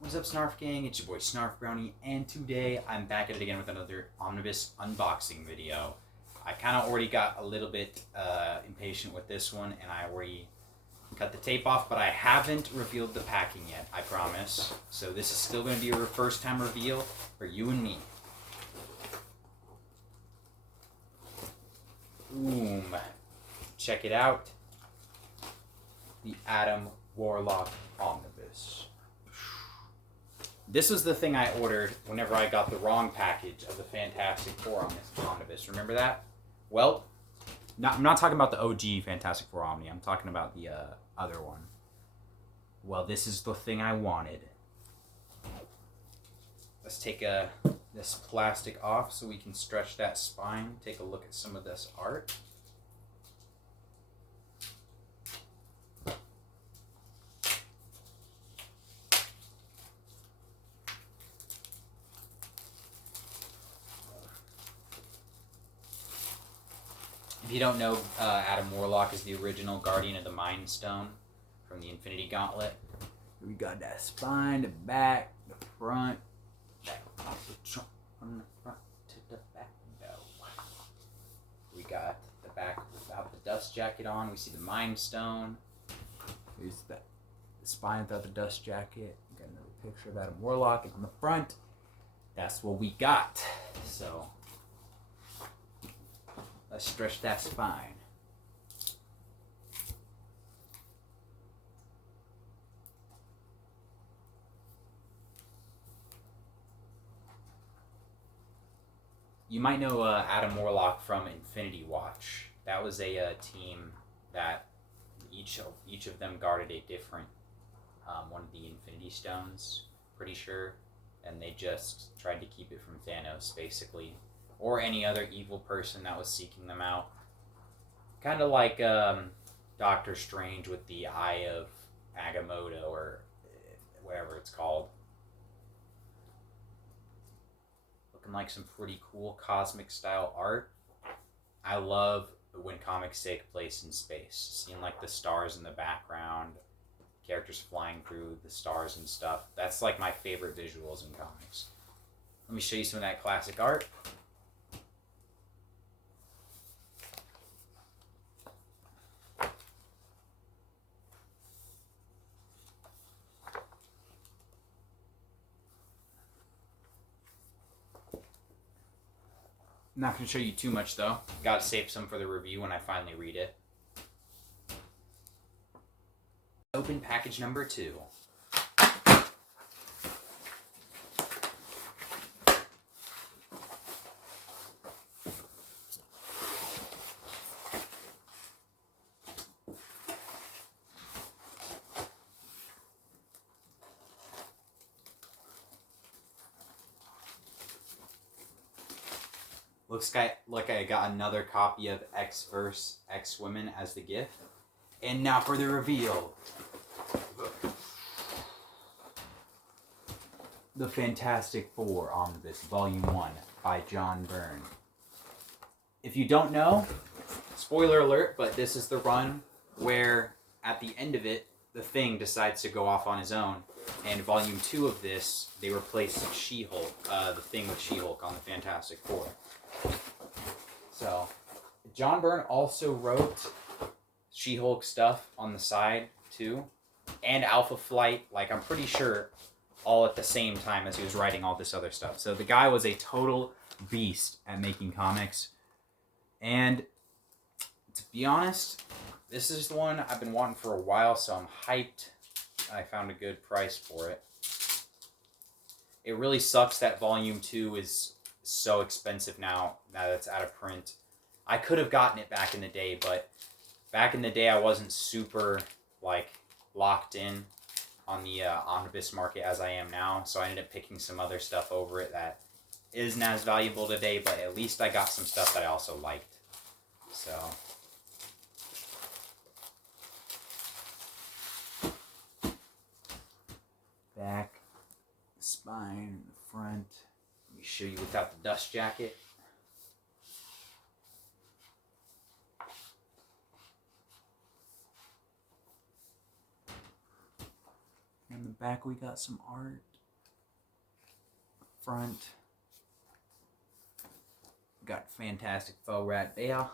What's up, Snarf Gang? It's your boy Snarf Brownie, and today I'm back at it again with another Omnibus unboxing video. I kind of already got a little bit impatient with this one, and I already cut the tape off, but I haven't revealed the packing yet, I promise. So this is still going to be a first time reveal for you and me. Boom. Check it out. The Adam Warlock Omnibus. This was the thing I ordered whenever I got the wrong package of the Fantastic Four Omnibus. Remember that? Well, I'm not talking about the OG Fantastic Four Omni. I'm talking about the other one. Well, this is the thing I wanted. Let's take this plastic off so we can stretch that spine. Take a look at some of this art. If you don't know, Adam Warlock is the original Guardian of the Mind Stone from the Infinity Gauntlet. We got that spine, the back, the front, from the front to the back. No. We got the back without the dust jacket on. We see the Mind Stone. Here's the spine without the dust jacket. We got another picture of Adam Warlock on the front. That's what we got. So let's stretch that spine. You might know Adam Warlock from Infinity Watch. That was a team that each of them guarded a different one of the Infinity Stones, pretty sure, and they just tried to keep it from Thanos, basically, or any other evil person that was seeking them out. Kind of like Doctor Strange with the Eye of Agamotto, or whatever it's called. Looking like some pretty cool cosmic style art. I love when comics take place in space. Seeing like the stars in the background, characters flying through the stars and stuff. That's like my favorite visuals in comics. Let me show you some of that classic art. I'm not going to show you too much though. Gotta save some for the review when I finally read it. Open package number 2. Looks like I got another copy of X-Verse X-Women as the gift. And now for the reveal. The Fantastic Four Omnibus, Volume 1 by John Byrne. If you don't know, spoiler alert, but this is the run where at the end of it, the Thing decides to go off on his own. And Volume 2 of this, they replace She-Hulk, the Thing with She-Hulk on the Fantastic Four. So, John Byrne also wrote She-Hulk stuff on the side, too. And Alpha Flight, like, I'm pretty sure all at the same time as he was writing all this other stuff. So the guy was a total beast at making comics. And to be honest, this is the one I've been wanting for a while, so I'm hyped. I found a good price for it. It really sucks that Volume 2 is so expensive now that it's out of print. I could have gotten it back in the day, but back in the day I wasn't super like locked in on the omnibus market as I am now, so I ended up picking some other stuff over it that isn't as valuable today, but at least I got some stuff that I also liked. So back, spine, the front. Let me show you without the dust jacket. In the back we got some art. Front. Got fantastic faux rat there.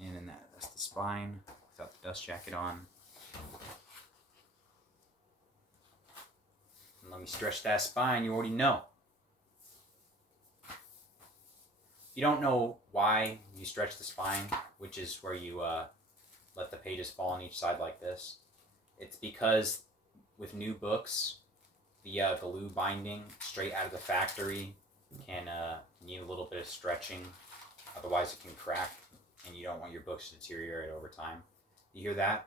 And then that's the spine without the dust jacket on. And let me stretch that spine, you already know. If you don't know why you stretch the spine, which is where you let the pages fall on each side like this, it's because with new books, the glue binding straight out of the factory can need a little bit of stretching, otherwise it can crack, and you don't want your books to deteriorate over time. You hear that?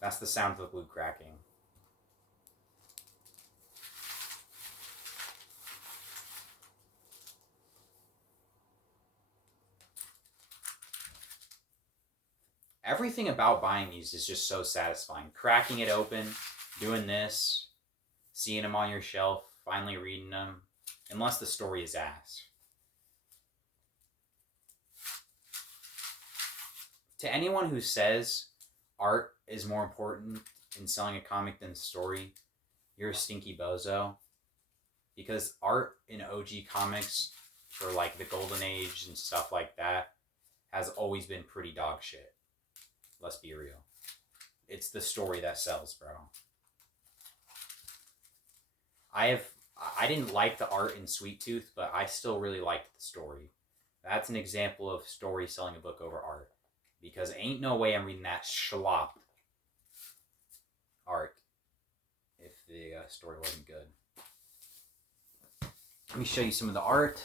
That's the sound of the glue cracking. Everything about buying these is just so satisfying. Cracking it open, doing this, seeing them on your shelf, finally reading them, unless the story is ass. To anyone who says art is more important in selling a comic than the story, you're a stinky bozo. Because art in OG comics for like the Golden Age and stuff like that has always been pretty dog shit. Let's be real. It's the story that sells, bro. I didn't like the art in Sweet Tooth, but I still really liked the story. That's an example of story selling a book over art. Because ain't no way I'm reading that schlop art if the story wasn't good. Let me show you some of the art.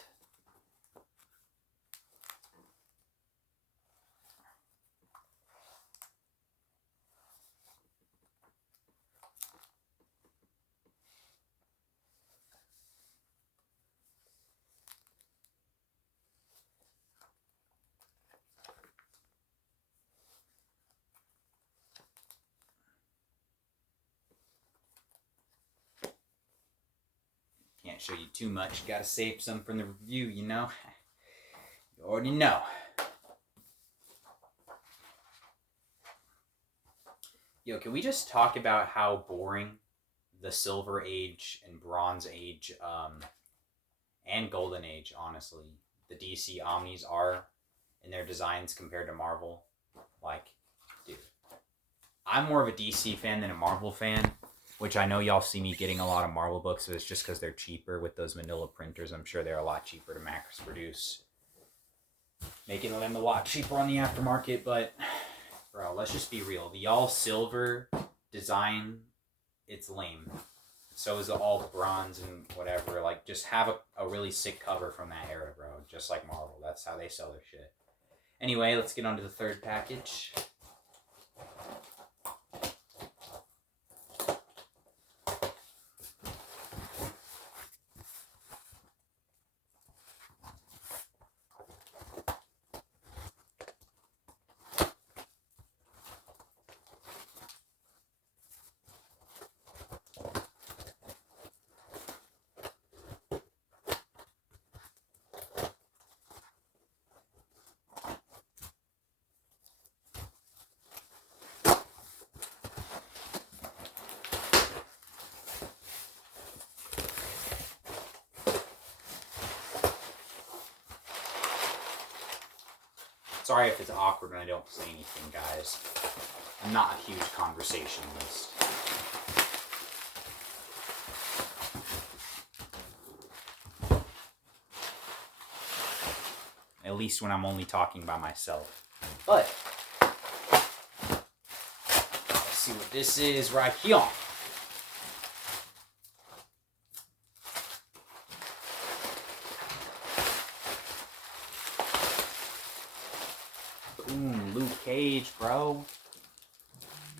Can't show you too much. Gotta save some from the review, you know? You already know. Yo, can we just talk about how boring the Silver Age and Bronze Age and Golden Age, honestly, the DC Omnis are in their designs compared to Marvel? Like, dude, I'm more of a DC fan than a Marvel fan. Which I know y'all see me getting a lot of Marvel books, but it's just because they're cheaper with those manila printers. I'm sure they're a lot cheaper to mass produce. Making them a lot cheaper on the aftermarket, but bro, let's just be real. The all silver design, it's lame. So is the all bronze and whatever. Like, just have a really sick cover from that era, bro. Just like Marvel. That's how they sell their shit. Anyway, let's get on to the third package. Sorry if it's awkward when I don't say anything, guys. I'm not a huge conversationalist. At least when I'm only talking by myself. But let's see what this is right here. Boom, Luke Cage, bro.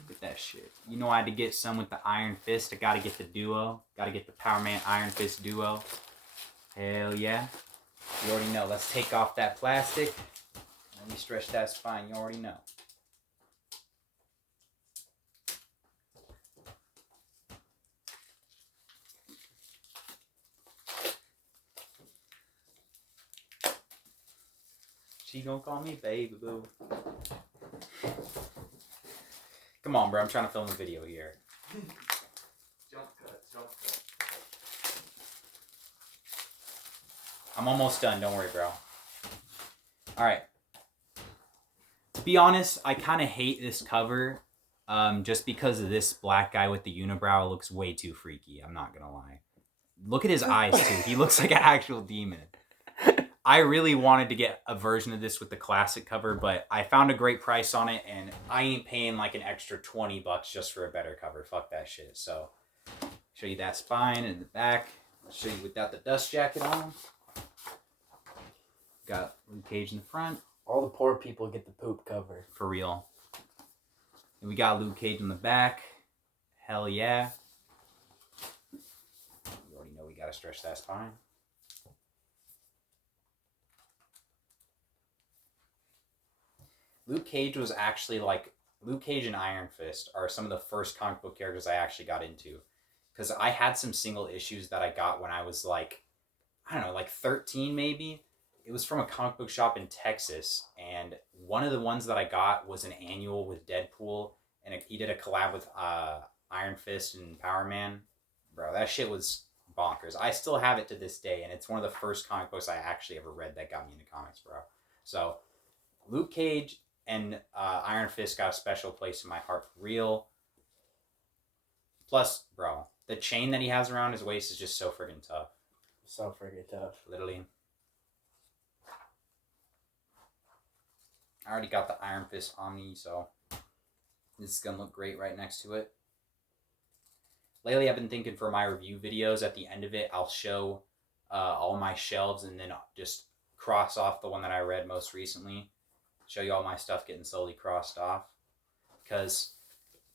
Look at that shit. You know I had to get some with the Iron Fist. I gotta get the duo. Gotta get the Power Man Iron Fist duo. Hell yeah. You already know. Let's take off that plastic. Let me stretch that spine. You already know. She gonna call me baby boo. Come on, bro. I'm trying to film a video here. Jump cut. I'm almost done. Don't worry, bro. All right. To be honest, I kind of hate this cover just because of this black guy with the unibrow. Looks way too freaky. I'm not going to lie. Look at his eyes, too. He looks like an actual demon. I really wanted to get a version of this with the classic cover, but I found a great price on it, and I ain't paying like an extra $20 just for a better cover. Fuck that shit. So, show you that spine and the back. I'll show you without the dust jacket on. Got Luke Cage in the front. All the poor people get the poop cover. For real. And we got Luke Cage in the back. Hell yeah. You already know we gotta stretch that spine. Luke Cage was actually like... Luke Cage and Iron Fist are some of the first comic book characters I actually got into. Because I had some single issues that I got when I was like... I don't know, like 13 maybe? It was from a comic book shop in Texas, and one of the ones that I got was an annual with Deadpool, and he did a collab with Iron Fist and Power Man. Bro, that shit was bonkers. I still have it to this day, and it's one of the first comic books I actually ever read that got me into comics, bro. So, Luke Cage and Iron Fist got a special place in my heart for real. Plus, bro, the chain that he has around his waist is just so friggin' tough. So friggin' tough. Literally. I already got the Iron Fist Omni, so this is going to look great right next to it. Lately, I've been thinking for my review videos, at the end of it, I'll show all my shelves and then just cross off the one that I read most recently. Show you all my stuff getting slowly crossed off. Because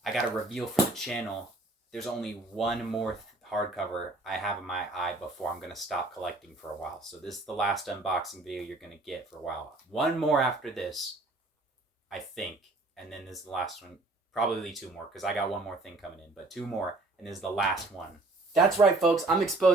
I got a reveal for the channel. There's only one more hardcover I have in my eye before I'm going to stop collecting for a while. So this is the last unboxing video you're going to get for a while. One more after this, I think. And then this is the last one. Probably two more, because I got one more thing coming in. But two more, and this is the last one. That's right, folks. I'm exposed.